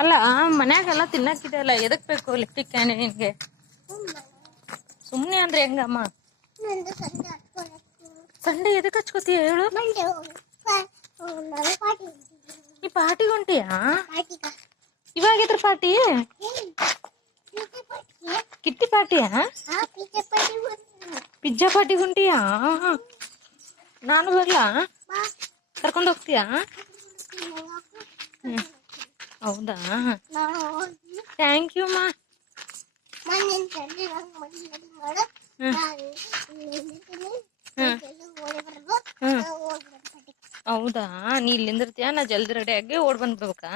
ಅಲ್ಲ ಮನ್ಯಾಗೆಲ್ಲ ತಿನ್ನಕ್ಕಿದೆ ಅಲ್ಲ, ಎದಕ್ ಬೇಕು ಎಲೆಕ್ಟ್ರಿಕ್ ಕ್ಯಾನ್ ನಿನ್ಗೆ? ಸುಮ್ನೆ ಅಂದ್ರೆ ಹೆಂಗಮ್ಮ? ಸಂಡೆ ಎದಕ್ ಹಚ್ಕೋತೀಯ ಹೇಳು? ಈ ಪಾರ್ಟಿ ಹೊಂಟಿಯಾ? ಇವಾಗಿದ್ರ ಪಾರ್ಟಿ? ಕಿಟ್ಟಿ ಪಾರ್ಟಿಯಾ? ಪಿಜ್ಜಾ ಪಾರ್ಟಿ ಹೊಂಟಿಯಾ? ನಾನು ಬರ್ಲಾ? ಕರ್ಕೊಂಡು ಹೋಗ್ತೀಯಾ? ಹೌದಾ, ಥ್ಯಾಂಕ್ ಯು ಮಾ. ಹೌದಾ, ನೀ ಇಲ್ಲಿಂದಿರ್ತೀಯ, ನಾ ಜಲ್ದಿ ರೆಡಿ ಆಗಿ ಓಡ್ ಬಂದ್ಬಿಡ್ಬೇಕಾ?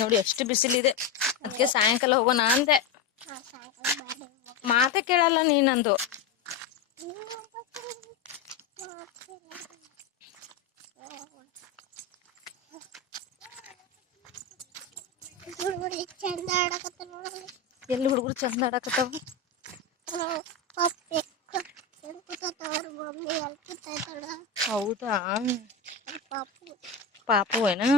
ನೋಡಿ ಎಷ್ಟು ಬಿಸಿಲಿದೆ, ಅದಕ್ಕೆ ಸಾಯಂಕಾಲ ಹೋಗೋಣ ಅಂದೆ. ಮಾತೆ ಕೇಳಲ್ಲ ನೀನಂದು. ಎಲ್ಲಿ ಹುಡುಗರು ಚಂದ ಆಡಕತ್ತಾವ? ಹೌದಾ, ಪಾಪು ಏನಾ?